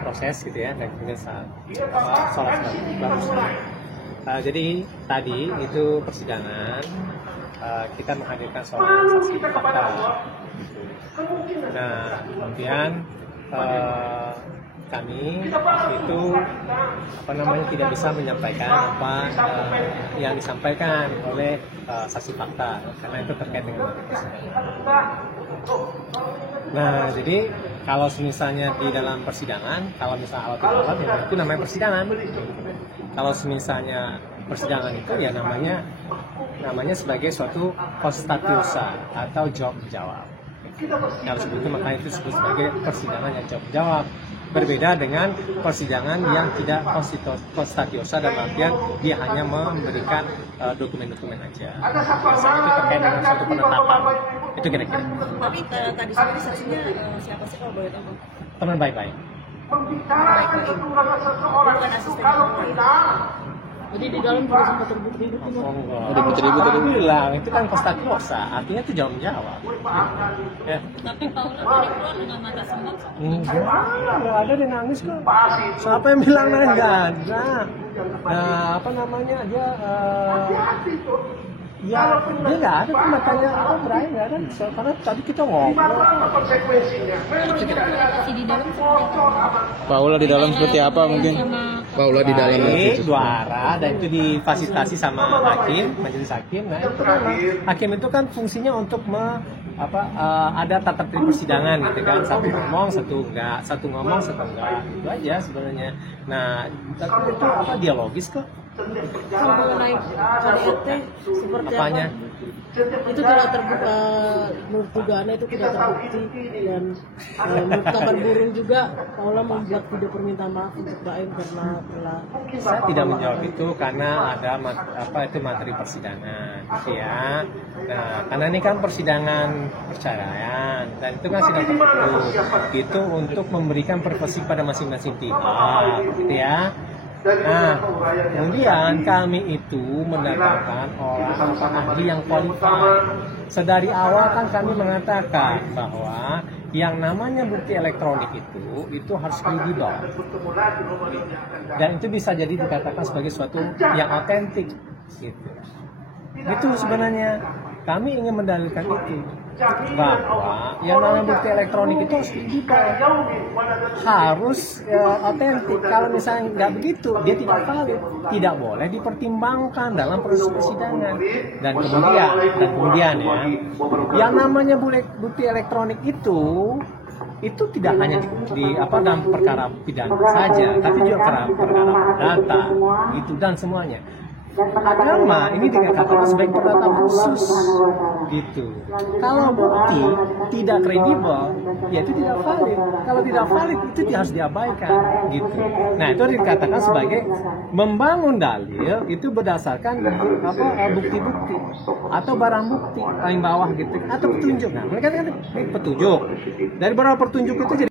Proses gitu ya, dan kemudian sholat barusan. Jadi tadi itu persidangan, kita menghadirkan seorang saksi fakta. Nah kemudian kami itu tidak bisa menyampaikan apa yang disampaikan oleh saksi fakta karena itu terkait dengan persidangan. Nah, jadi kalau misalnya di dalam persidangan, kalau misalnya alat ya itu namanya persidangan. Kalau misalnya persidangan itu ya namanya sebagai suatu konstatiusa atau jawab. Kalau seperti itu makanya itu disebut sebagai persidangan yang jawab. Berbeda dengan persidangan yang tidak konstatiusa dan artian dia hanya memberikan dokumen-dokumen aja. Misalnya itu terkait dengan suatu penetapan. Itu kira-kira. Tapi tadi sendiri saksinya siapa sih kalau boleh tahu? Teman baik-baik. Bukan asisten. Jadi di dalam juga sempat ribut-ribut itu. Ribut-ribut tadi bilang itu kan konstatiusa, artinya itu jawab. Ya. Tapi Paula tadi keluar dengan mata sembut. Enggak ada dia nangis kok. Siapa yang bilang nangis? Enggak ada. Nah, dia ya dia nggak ada tuh matanya Brian nggak ada. Karena tadi kita ngobrol. Di dalam Paula di dalam seperti apa mungkin? Paula di dalam dua arah dan itu difasilitasi sama hakim, majelis hakim. Nah itu kan hakim itu kan fungsinya untuk ada tata tertib persidangan gitu kan, satu ngomong satu enggak, itu aja sebenarnya. Nah itu dialogis kok. mengenai KDRT seperti apanya? Itu tidak terbuka, menurut dugaannya itu tidak terbukti, dan menurut kabar burung juga Paula membuat video permintaan maaf untuk Baim karena telah. Saya tidak menjawab itu karena ada materi persidangan gitu ya. Nah karena ini kan persidangan perceraian dan itu kan sidang tertutup itu untuk memberikan privasi pada masing-masing pihak gitu ya. Nah, kemudian kami itu mendatangkan orang ahli yang qualified. Sedari awal kan kami mengatakan bahwa yang namanya bukti elektronik itu harus kredibel. Dan itu bisa jadi dikatakan sebagai suatu yang otentik gitu. Itu sebenarnya kami ingin mendalilkan itu bahwa yang namanya bukti elektronik itu harus kredibel, harus otentik. Kalau misalnya nggak begitu, dia tidak valid, tidak boleh dipertimbangkan dalam proses persidangan. Dan kemudian ya, yang namanya bukti elektronik itu tidak hanya dalam perkara pidana saja, tapi juga perkara perdata, itu dan semuanya. Agama ini dikatakan sebagai perdata khusus gitu. Kalau bukti tidak kredibel, ya itu tidak valid. Kalau tidak valid itu harus diabaikan gitu. Nah itu dikatakan sebagai membangun dalil itu berdasarkan bukti-bukti atau barang bukti paling bawah gitu atau petunjuk. Nah mereka kan petunjuk dari beberapa petunjuk itu jadi